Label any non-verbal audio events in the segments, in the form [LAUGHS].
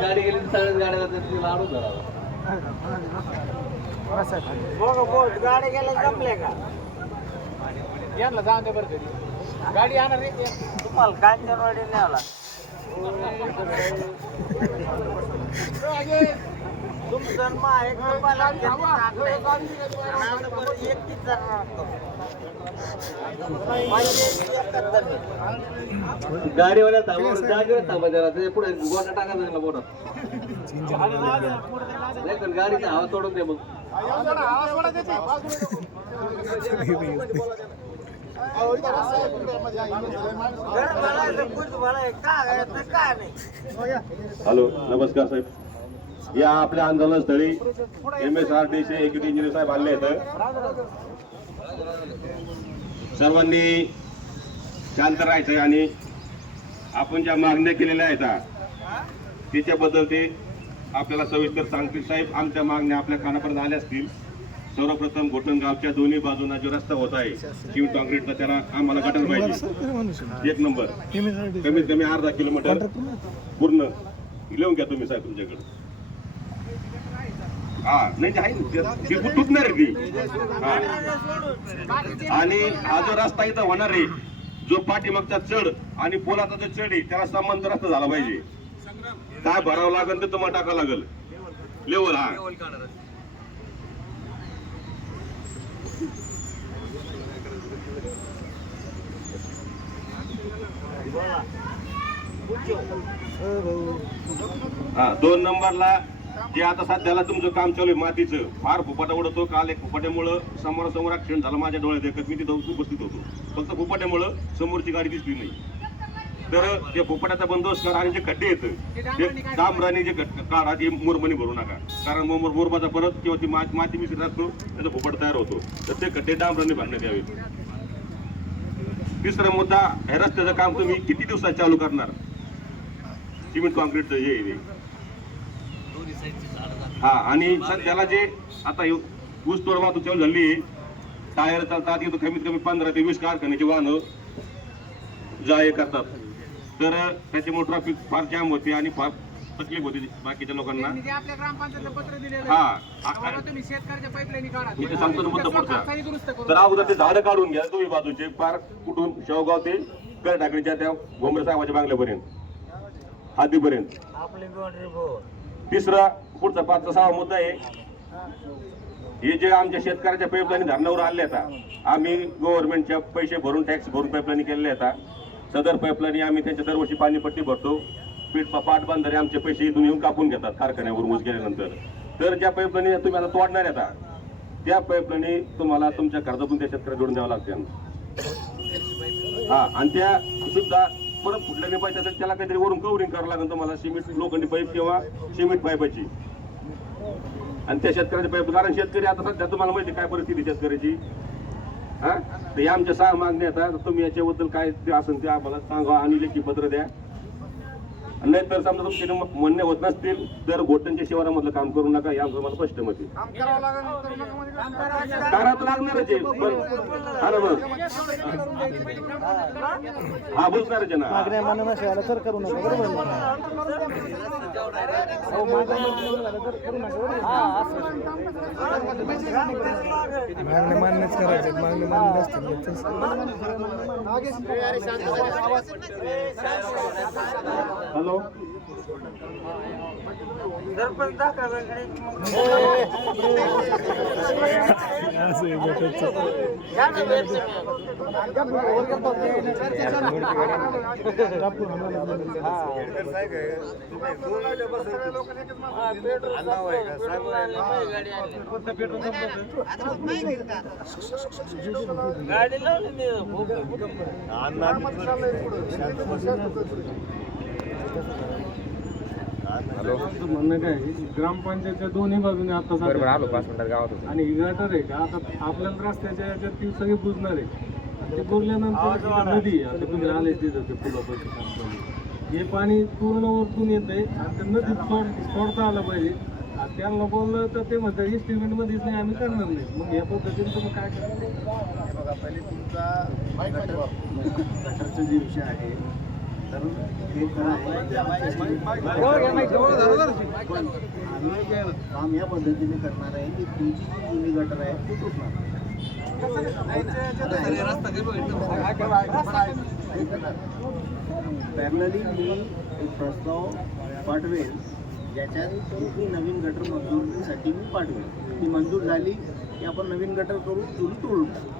गाडी गेली सगळ्याच गाड्या जातात ती गाडी गेल्या जमले का यांना जाऊन दे बरं गाडी आणणार तुम्हाला कांचनवाडी न्यावला गाडीवाल्या थांबा जागेवर थांबा जरा ते पुढे गोटा टाका चांगला पोटात नाही तर गाडीचा हवा सोडून दे मग. हॅलो नमस्कार साहेब. या आपल्या आंदोलनस्थळी एम एस आर टी चे एक्झिक्युटिव्ह इंजिनियर साहेब आले आहेत. सर्वांनी शांत राहायचं आणि आपण ज्या मागण्या केलेल्या आहेत हा, त्याच्याबद्दल ते आपल्याला सविस्तर सांगतील. साहेब आमच्या मागण्या आपल्या कानापर्यंत आल्या असतील. सर्वप्रथम घोटणगावच्या दोन्ही बाजूना जो रस्ता होत आहे शिव कॉन्क्रीटचा त्याला आम्हाला गटर पाहिजे. एक नंबर. कमीत कमी अर्धा किलोमीटर. पूर्ण. लिहून घ्या तुम्ही साहेब तुमच्याकडे हा नाही ते आहे तुटणार आहे ती? आणि हा जो रस्ता इथं होणार आहे जो पाठीमागचा चढ आणि पोलाचा जो चढ आहे त्याला समांतर रस्ता झाला पाहिजे. काय भरावं लागेल ते तुम्हाला टाकावं लागेल. लेवल हा. हा दोन नंबरला जे आता सध्याला तुमचं काम चालू आहे मातीचं फार फुपाटा उडतो. काल एक फुपाट्यामुळं समोरासमोर ऍक्सिडेंट झाला माझ्या डोळ्यात. एकच मी तिथं उपस्थित होतो. फक्त फुपाट्यामुळं समोरची गाडी दिसली नाही. तर ते फुपाट्याचा बंदोबस्त करा आणि जे खड्डे येत ते डांबराने जे काढा ते मुरमणी भरू नका. कारण मोर मुरमाचा परत किंवा ती माती मिश्रित असतो त्याचा फुपाट तयार होतो. तर ते खड्डे डांबराने भरण्यात यावे तिसरा मुद्दा हे रस्त्याचं काम तुम्ही किती दिवसात चालू करणार? सिमेंट कॉन्क्रीटचं हे ते. हा आणि सध्याला जे आता हे ऊस तोड वाहतूक चालू झाली टायर चालतात इथं कमीत कमी पंधरा ते वीस कारखान्याची वाहनं जा ये करतात. तर त्याच्यामुळे ट्रॅफिक फार जाम होते आणि फार तकलीफ होते बाकीच्या लोकांना. त्यांनी जे आपल्या ग्रामपंचायतला पत्र दिलेलं हा सांगतो तर अगोदर ते झाडं काढून घ्या तुम्ही बाजूचे. पार कुठून शेवगाव ते कर टाकडीच्या त्या भोमरे साहेबाच्या बांगल्यापर्यंत हादीपर्यंत आपली बाउंड्री भो तिसरा पुढचा पाचचा सहा मुद्दा आहे. हे जे आमच्या शेतकऱ्याच्या पाईपलाईन धरणावर आले आता आम्ही गव्हर्नमेंटच्या पैसे भरून टॅक्स भरून पाईपलाईन केलेल्या आता सदर पाईपलाईन आम्ही त्यांच्या दरवर्षी पाणीपट्टी भरतो. पीठ पाटबंधारे आमचे पैसे इथून येऊन कापून घेतात कारखान्यावर ऊस गेल्यानंतर. तर ज्या पाईपलाईन तुम्ही आता तोडणार आहे आता त्या पाईपलाईनी तुम्हाला तुमच्या कर्जातून त्या शेतकऱ्या जोडून द्यावं लागते. हा आणि त्या सुद्धा परत फुटल्याने पाहिजे तर त्याला काहीतरी वरून कवरिंग करावं लागेल तुम्हाला सिमेंट लोखंडी पाईप किंवा सिमेंट पाईपाची आणि त्या शेतकऱ्याचे पाईप कारण शेतकरी आता सध्या तुम्हाला माहिती काय परिस्थिती आहे शेतकऱ्याची. हा? तर या आमच्या सहा मागण्या आता तुम्ही याच्याबद्दल काय ते असेल ते आम्हाला सांगा आणि लेखी पत्र द्या. नाही तर समजा तुमचे म्हणणे होत नसतील तर घोटणच्या शिवारामधलं काम करू नका या आमचं मला स्पष्ट मत आहे. करावं लागणारच आहे पण हा ना मग हा बोलणारच आहे ना. मान्यच करायचे मागण्या मान्य नसतील हॅलो. हा, आणली. गाडी लावली कुठं? आमचं म्हणणं काय आहे, ग्रामपंचायतच्या दोन्ही बाजूने आता बरोबर सध्या आलो पाच मिनिटात गावात होतो. आणि ही गटर आहे का? आता आपल्याला रस्त्याच्या याच्यात ती सगळी बुजणार आहे. आणि ते बुजल्यानंतर तिथं नदी आहे. आता तुम्ही आले तिथं ते पुलापाशी. हे पाणी पूर्ण वरतून येते आणि ते नदीत सोड सोडता आलं पाहिजे. आणि त्यांना बोललं तर ते म्हणतात एस्टिमेट मध्येच नाही आम्ही करणार नाही. मग या पद्धतीने तुम्ही काय करणार बघा पहिले तुमचा गटर [LAUGHS] गटरचा जे विषय आहे आहे पण आम्ही काम या पद्धतीने करणार आहे की तुमची जी जुनी गटर आहे ती तुटणार पॅरलली मी एक प्रस्ताव पाठवेल ज्याच्यात ही नवीन गटर मंजुरीसाठी मी पाठवेल. ती मंजूर झाली की आपण नवीन गटर करू जुनी तोडून टाकू. पण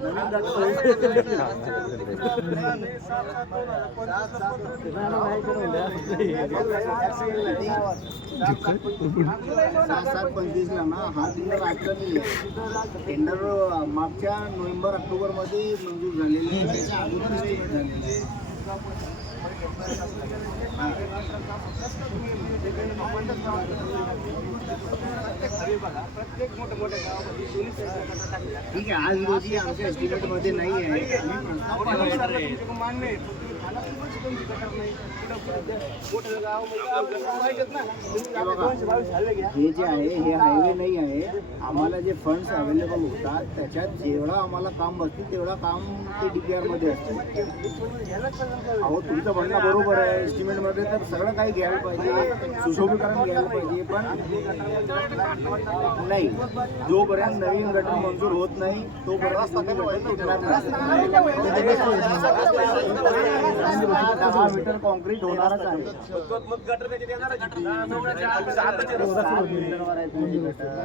पंचवीसला ना हा टेंडर आजचा टेंडर मागच्या नोव्हेंबर ऑक्टोबरमध्ये मंजूर झालेले आहे. ठीक आहे आज रोजी आमच्या एस्टिमेटमध्ये नाही आहे. मान्य आहे. हे हे जे आहे हे हायवे नाही आहे. आम्हाला जे फंड्स अवेलेबल होतात त्याच्यात जेवढं आम्हाला काम बसतील तेवढं काम ते डी पी आरमध्ये असतं अहो तुमचं म्हणणं बरोबर आहे. एस्टिमेटमध्ये तर सगळं काही घ्यायला पाहिजे सुशोभीकरण घ्यायला पाहिजे पण नाही. जोपर्यंत नवीन गटर मंजूर होत नाही तोपर्यंत दहा मीटर कॉन्क्रीट होणारच आहे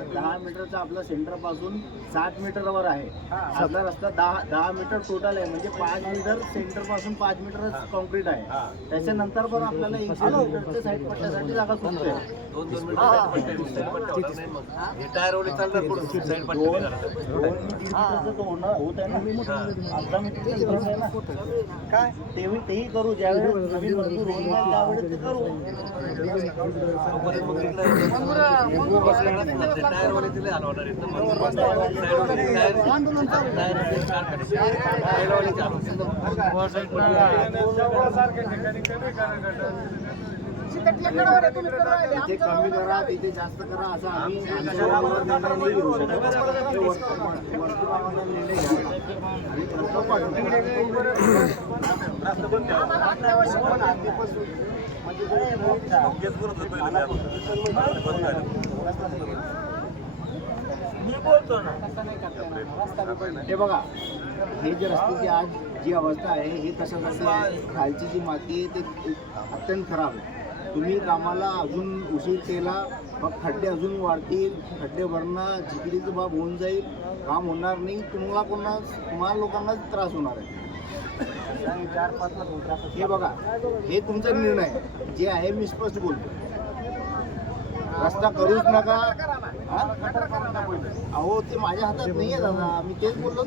दहा मीटरचा आपला सेंटरपासून सात मीटरवर आहे आपला रस्ता दहा दहा मीटर टोटल आहे म्हणजे पाच मीटर सेंटरपासून पाच मीटरच कॉन्क्रीट आहे त्याच्यानंतर पण आपल्याला एकशे मीटरच्या साईड पट्ट्यासाठी जागा सुटते तो होणार होत आहे ना काय तेही करू ज्यावेळेस नवीन मंजूर होईल त्यावेळेस ते करू. कमी करा हे हे आज जी अवस्था हे खालची जी माती ते अत्यंत खराब आहे. तुम्ही कामाला अजून उशीर केला मग खड्डे अजून वाढतील खड्डे भरणं जिकिरीचं बाब होऊन जाईल काम होणार नाही तुम्हाला कोणा तुम्हाला लोकांनाच त्रास होणार आहे. हे बघा हे तुमचा निर्णय. जे आहे मी स्पष्ट बोलतो. रस्ता करूच नका. हा? अहो ते माझ्या हातात नाही आहे दादा. मी तेच बोललो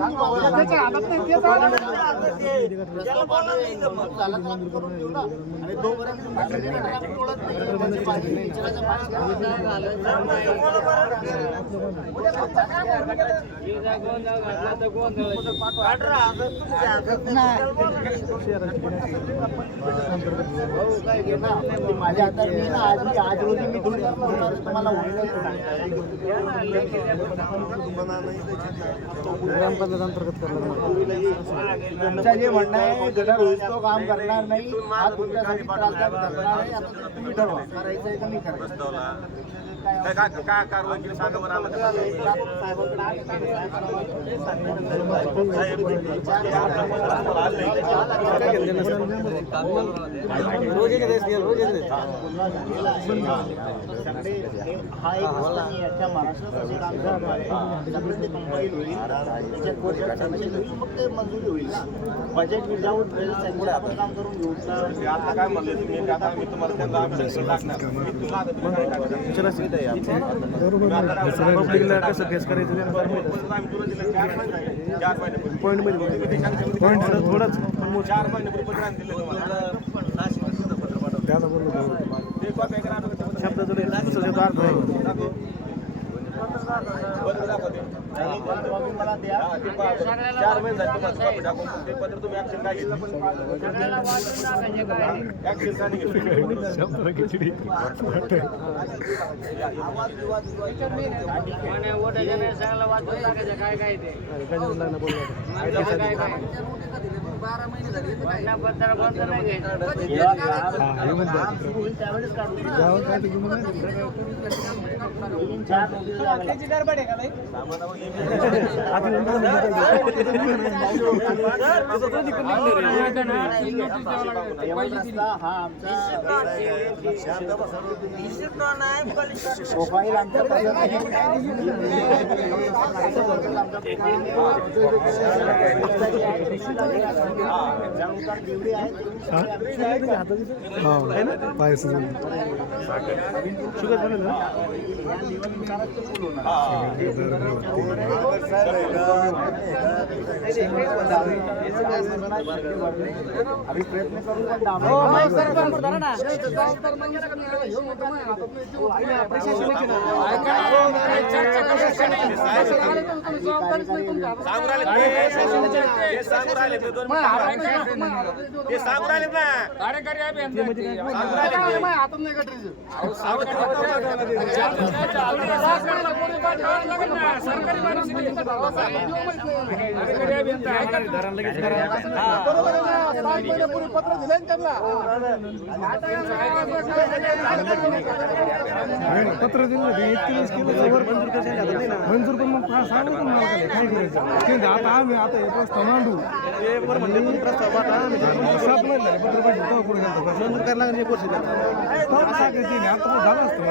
करून ना. आणि तोपर्यंत माझ्या हातात नाही ना. आज मी आज रोजी मी तुम्हाला होईल तुमचं जे म्हणणं आहे गटार होईल तो काम करणार नाही हा तुमच्यासाठी त्रासदायक ठरणार आहे आता ते तुम्ही ठरवा करायचं आहे का नाही करायचं सगळे हा एक रस्ता नाही आहे. अख्ख्या महाराष्ट्रात असे काम करणार आहे. सगळे ते कंपाईल होईल त्याच्यात वर्षात सबमिशन होईल मग ते मंजुरी होईल ना बजेट विदाऊट सगळं आपण काम करून घेऊ आता काय म्हणले तुम्ही आता मी तुम्हाला त्यांना मी तुला. पब्लिकला कसं फेस करायचं चार महिने पॉईंट पॉईंट थोडाच चार महिने त्याला बोललो शब्द अर्थ आहे दाखव. पत्र दाखव ते. चार महिने झाले तुम्हाला टाकून. ते पत्र तुम्ही ऍक्शन काय घेतलं ऍक्शन काय नाही घेतलं शब्द काय काय ते हा, हे सुरू होईल त्यावेळेस काढू गावात काय ते घेऊन नाही. तीन चार नोटीस लागल्या. आता येऊन बघा हा शुगर झालं ना? आम्ही प्रयत्न करू पण सरकारी माणूस महिन्यापूर्वी पत्र दिले त्यांना पत्र दिलं ते केलं, मंजूर? मंजूर पण मग सांगू पण ते आता आम्ही आता हे प्रस्ताव मांडू ते म्हणले पण प्रस्ताव आता सात महिने झाले पत्र पाठवून तेव्हा पुढे करायला लागले काही नाही, आता पण झालं असतं